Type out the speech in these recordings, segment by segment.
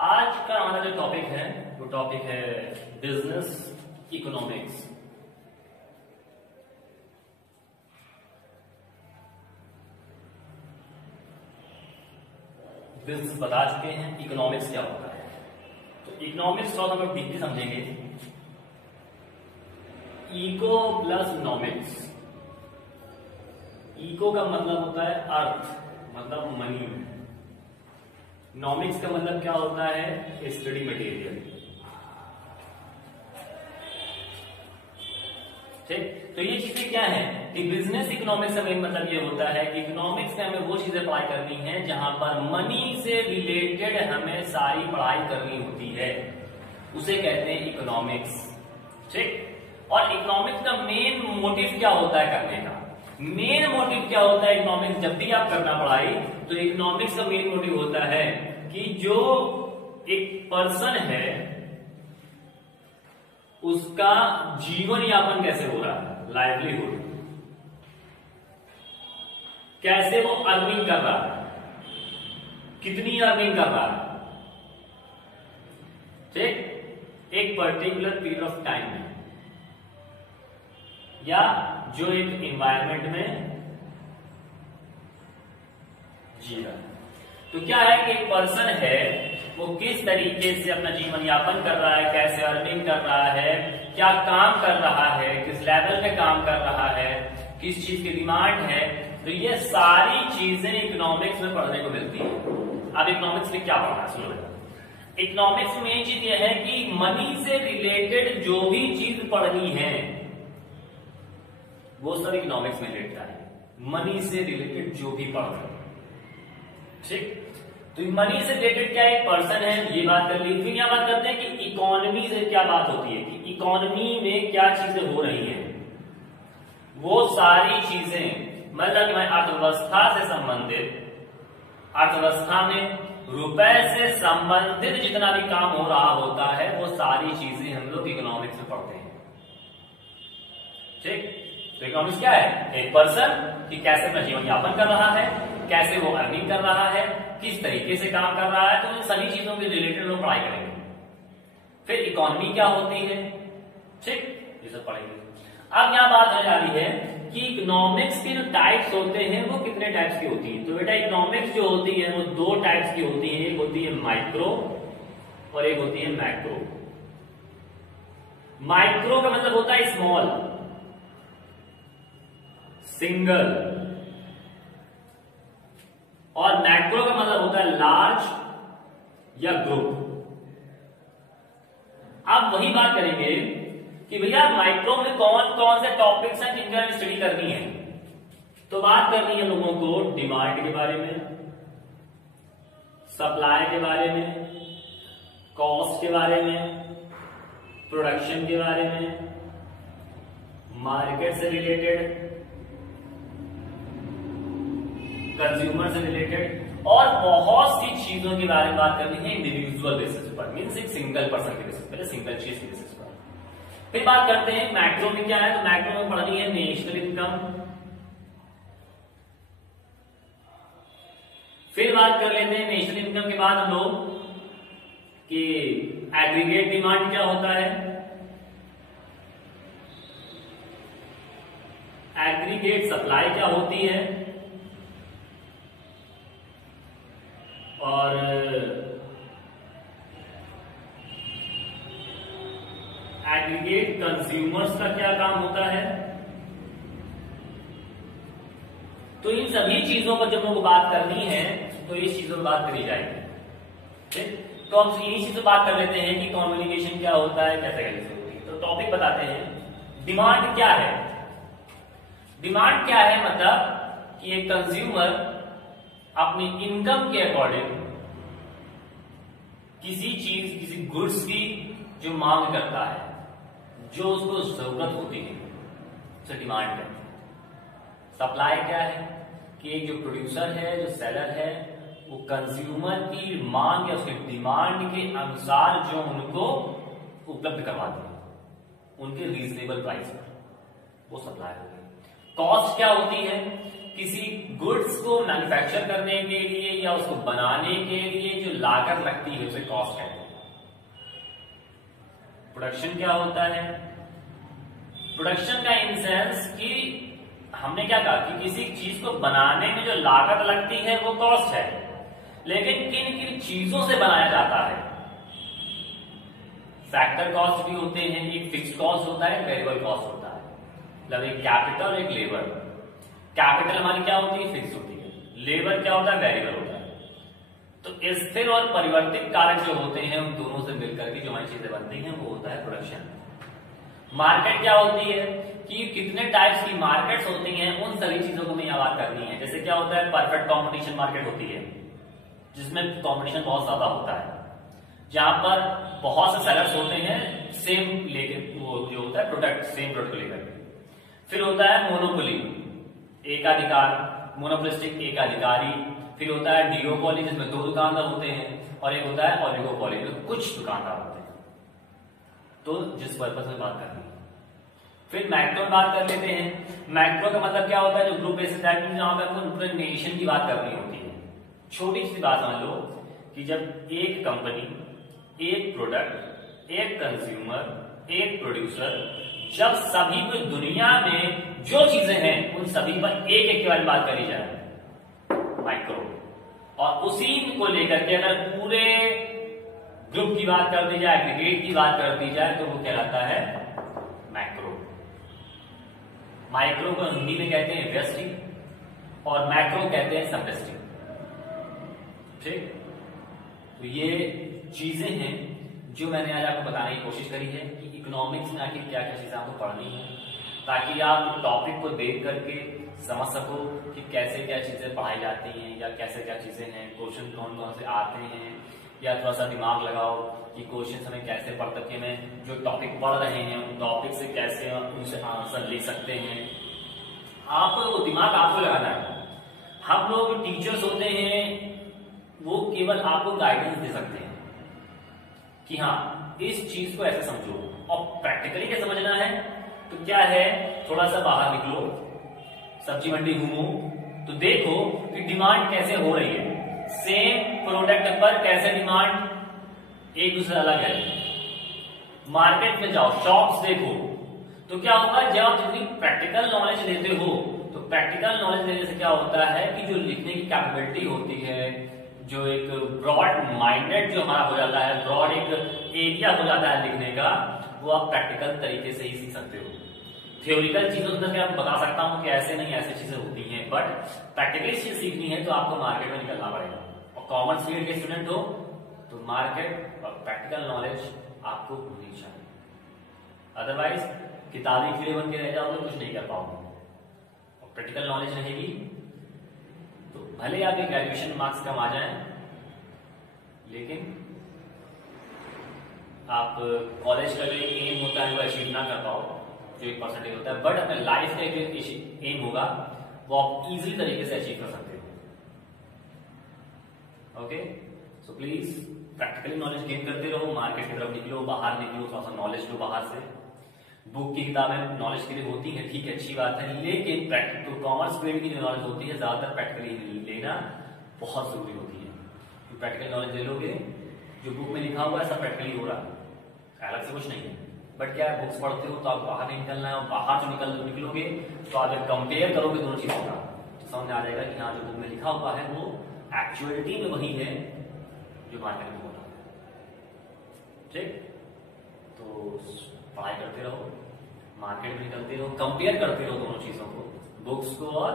आज का हमारा जो टॉपिक है वो टॉपिक है बिजनेस इकोनॉमिक्स। बिजनेस बता चुके हैं, इकोनॉमिक्स क्या होता है। तो इकोनॉमिक्स थोड़ा हम लोग डीपली समझेंगे। Eco plus नॉमिक्स। इको का मतलब होता है अर्थ, मतलब मनी। नॉमिक्स का मतलब क्या होता है? Study material. ठीक, तो ये चीजें क्या है कि बिजनेस इकोनॉमिक्स का मेन मतलब ये होता है कि इकोनॉमिक्स में हमें वो चीजें पढ़ाई करनी है जहां पर मनी से रिलेटेड हमें सारी पढ़ाई करनी होती है, उसे कहते हैं इकोनॉमिक्स। ठीक, और इकोनॉमिक्स का मेन मोटिव क्या होता है करने का? मेन मोटिव क्या होता है इकोनॉमिक्स जब भी आप करना पढ़ाई, तो इकोनॉमिक्स का मेन मोटिव होता है कि जो एक पर्सन है उसका जीवन यापन कैसे हो रहा है, लाइवलीहुड, कैसे वो अर्निंग कर रहा है, कितनी अर्निंग कर रहा है, ठीक, एक पर्टिकुलर पीरियड ऑफ टाइम में, या जो एक एनवायरमेंट में जी रहा है। तो क्या है कि एक पर्सन है वो किस तरीके से अपना जीवन यापन कर रहा है, कैसे अर्निंग कर रहा है, क्या काम कर रहा है, किस लेवल पे काम कर रहा है, किस चीज की डिमांड है। तो ये सारी चीजें इकोनॉमिक्स में पढ़ने को मिलती है। अब इकोनॉमिक्स में क्या पढ़ना है सुनो बेटा। इकोनॉमिक्स में ये चीज ये है कि मनी से रिलेटेड जो भी चीज पढ़नी है वो सब इकोनॉमिक्स में रिलेटेड है। मनी से रिलेटेड जो भी पढ़ रहे, ठीक। तो मनी से रिलेटेड क्या एक पर्सन है, ये बात कर ली। फिर यहां बात करते हैं कि इकोनॉमी से क्या बात होती है, कि इकोनॉमी में क्या चीजें हो रही हैं। वो सारी चीजें मतलब अर्थव्यवस्था से संबंधित, अर्थव्यवस्था में रुपए से संबंधित जितना भी काम हो रहा होता है वो सारी चीजें हम लोग इकोनॉमिक्स में पढ़ते हैं, ठीक। तो इकोनॉमिक्स क्या है? एक पर्सन कि कैसे अपना जीवन यापन कर रहा है, कैसे वो अर्निंग कर रहा है, किस तरीके से काम कर रहा है। तो इन सभी चीजों के रिलेटेड लोग पढ़ाई करेंगे। फिर इकोनॉमी क्या होती है, ठीक, ये सब पढ़ेंगे। अब यहां बात होने वाली है कि इकोनॉमिक्स के जो टाइप्स होते हैं वो कितने टाइप्स की होती है। तो बेटा इकोनॉमिक्स जो होती है वो दो टाइप्स की होती है, एक होती है माइक्रो और एक होती है मैक्रो। माइक्रो का मतलब होता है स्मॉल, सिंगल, और मैक्रो का मतलब होता है लार्ज या ग्रुप। अब वही बात करेंगे कि भैया माइक्रो में कौन कौन से टॉपिक्स हैं जिनका स्टडी करनी है। तो बात करनी है लोगों को डिमांड के बारे में, सप्लाई के बारे में, कॉस्ट के बारे में, प्रोडक्शन के बारे में, मार्केट से रिलेटेड, कंज्यूमर से रिलेटेड, और बहुत सी चीजों के बारे में बात करनी है इंडिविजुअल बेसिस पर, मीन्स एक सिंगल पर्सन के बेसिस पर, सिंगल चीज के बेसिस पर। फिर बात करते हैं मैक्रो में क्या है। तो मैक्रो में पढ़नी है नेशनल इनकम। फिर बात कर लेते हैं नेशनल इनकम के बाद हम लोग कि एग्रीगेट डिमांड क्या होता है, एग्रीगेट सप्लाई क्या होती है, और एग्रीगेट कंज्यूमर्स का क्या काम होता है। तो इन सभी चीजों पर जब लोग बात करनी है तो इस चीजों पर बात करी जाएगी, ठीक। तो हम इन्हीं चीजों पर बात कर लेते हैं कि कम्युनिकेशन क्या होता है, कैसे कैसे होती है। तो टॉपिक बताते हैं। डिमांड क्या है? डिमांड क्या है मतलब कि एक कंज्यूमर अपनी इनकम के अकॉर्डिंग किसी चीज, किसी गुड्स की जो मांग करता है, जो उसको जरूरत होती है, उसे डिमांड करती है। सप्लाई क्या है कि एक जो प्रोड्यूसर है, जो सेलर है, वो कंज्यूमर की मांग या उसके डिमांड के अनुसार जो उनको उपलब्ध करवाते हैं, उनके रीजनेबल प्राइस पर, वो सप्लाई होती है। कॉस्ट क्या होती है किसी गुड्स को मैन्युफैक्चर करने के लिए या उसको बनाने के लिए जो लागत लगती है उसे कॉस्ट कहते हैं। प्रोडक्शन क्या होता है? प्रोडक्शन का इन सेंस कि हमने क्या कहा कि किसी चीज को बनाने में जो लागत लगती है वो कॉस्ट है, लेकिन किन किन चीजों से बनाया जाता है? फैक्टर कॉस्ट भी होते हैं, एक फिक्स्ड कॉस्ट होता है, वेरिएबल कॉस्ट होता है। मतलब एक कैपिटल और एक लेबर। कैपिटल हमारी क्या होती है? फिक्स होती है। लेबर क्या होता है? वेरिएबल होता है। तो स्थिर और परिवर्तित कारक जो होते हैं उन दोनों से मिलकर के जो हमारी चीजें बनती हैं वो होता है प्रोडक्शन। मार्केट क्या होती है कि कितने टाइप्स की मार्केट्स होती हैं, उन सभी चीजों को हमें यहाँ बात करनी है। जैसे क्या होता है? परफेक्ट कंपटीशन मार्केट होती है, जिसमें कंपटीशन बहुत ज्यादा होता है, जहां पर बहुत से सेलर्स होते हैं सेम लेके, वो जो होता है प्रोडक्ट, सेम प्रोडक्ट लेकर। फिर होता है मोनोपोली, एकाधिकार, मोनोपोलिस्टिक एकाधिकारी। फिर होता है डिओपोली, जिसमें 2 दुकानदार होते हैं, और एक होता है ओलिगोपोली, जिसमें कुछ दुकानदार होते हैं। तो जिस पर्पस में बात करनी है। फिर मैक्रो बात कर लेते हैं। मैक्रो का मतलब क्या होता है? जो ग्रुप बेसिस दैट जहां पर आपको पूरे नेशन की बात करनी होती है। छोटी सी बात समझ लो कि जब एक कंपनी, एक प्रोडक्ट, एक कंज्यूमर, एक प्रोड्यूसर, जब सभी पूरी दुनिया में जो चीजें हैं उन सभी पर एक एक के बारे में बात करी जाए, माइक्रो। और उसी को लेकर के अगर पूरे ग्रुप की बात कर दी जाए, एग्रीगेट की बात कर दी जाए, तो वो कहलाता है मैक्रो। माइक्रो को हिंदी में कहते हैं व्यष्टि और मैक्रो कहते हैं समष्टि। ठीक, तो ये चीजें हैं जो मैंने आज आपको बताने की कोशिश करी है कि इकोनॉमिक्स में आखिर क्या क्या चीजें आपको पढ़नी है, ताकि आप टॉपिक को देख करके समझ सको कि कैसे क्या चीजें पढ़ाई जाती हैं या कैसे क्या चीजें हैं, क्वेश्चन कौन कौन से आते हैं, या थोड़ा सा दिमाग लगाओ कि क्वेश्चन हमें कैसे पढ़ सके, में जो टॉपिक पढ़ रहे हैं उन टॉपिक से कैसे उनसे आंसर ले सकते हैं। आपको दिमाग आपको लगाना है। हम लोग टीचर्स होते हैं, वो केवल आपको गाइडेंस दे सकते हैं कि हाँ इस चीज को ऐसे समझो, और प्रैक्टिकली क्या समझना है तो क्या है, थोड़ा सा बाहर निकलो, सब्जी मंडी घूमो, तो देखो कि डिमांड कैसे हो रही है। सेम प्रोडक्ट पर कैसे डिमांड एक दूसरे अलग है। मार्केट में जाओ, शॉप्स देखो, तो क्या होगा, जब आप जितनी प्रैक्टिकल नॉलेज लेते हो, तो प्रैक्टिकल नॉलेज लेने से क्या होता है कि जो लिखने की कैपेबिलिटी होती है, जो एक ब्रॉड माइंडेड जो हमारा हो जाता है, ब्रॉड एक एरिया हो जाता है लिखने का, वो आप प्रैक्टिकल तरीके से ही सीख सकते हो। थ्योरिकल चीजों से मैं आपको बता सकता हूं कि ऐसे नहीं ऐसे चीजें होती हैं, बट प्रैक्टिकली चीज सीखनी है तो आपको मार्केट में निकलना पड़ेगा। और कॉमर्स फील्ड के स्टूडेंट हो तो मार्केट और प्रैक्टिकल नॉलेज आपको होनी चाहिए, अदरवाइज किताबी कीड़े बन के रह जाओगे, कुछ नहीं कर पाओगे। और प्रैक्टिकल नॉलेज रहेगी तो भले आपके ग्रेजुएशन मार्क्स कम आ जाए, लेकिन आप कॉलेज का जो एम होता है वो अचीव ना कर पाओ, जो एक परसेंटेज होता है, बट अपने लाइफ का जो एम होगा वो आप इजीली तरीके से अचीव कर सकते हो। Okay, so please practically knowledge gain करते रहो, मार्केट की तरफ निकलो, बाहर निकलो, थोड़ा सा नॉलेज लो बाहर से। बुक की किताबें नॉलेज के लिए होती है, ठीक है, अच्छी बात है, लेकिन प्रैक्टिकल कॉमर्स फील्ड की जो नॉलेज होती है ज्यादातर प्रैक्टिकली लेना बहुत जरूरी होती है। तो प्रैक्टिकल नॉलेज ले लोगे, जो बुक में लिखा हुआ है सब प्रैक्टिकली हो रहा है, अलग से कुछ नहीं है। बट क्या है, बुक्स पढ़ते हो तो आप बाहर नहीं निकलना है, और बाहर जो निकलोगे तो आप जब कंपेयर करोगे दोनों चीजों का तो समझ आ जाएगा कि हाँ जो बुक में लिखा हुआ है वो एक्चुअलिटी में वही है जो मार्केट में हो रहा है। ठीक, तो पढ़ाई करते रहो, मार्केट में निकलते रहो, कंपेयर करते रहो दोनों चीजों को, बुक्स को और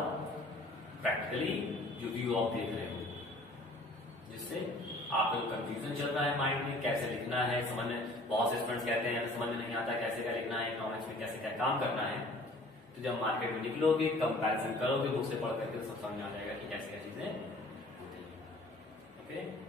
प्रैक्टिकली जो व्यू आप देख रहे हो, जिससे आपको कंफ्यूजन चल रहा है माइंड में कैसे लिखना है, समझ में बहुत से स्टूडेंट्स कहते हैं समझ में नहीं आता कैसे क्या लिखना है, इकोनॉमिक्स में कैसे क्या काम करना है। तो जब मार्केट में निकलोगे, कंपैरिजन करोगे बुक से पढ़ करके, तो सब समझ में आ जाएगा कि कैसे क्या चीजें होती है। ओके।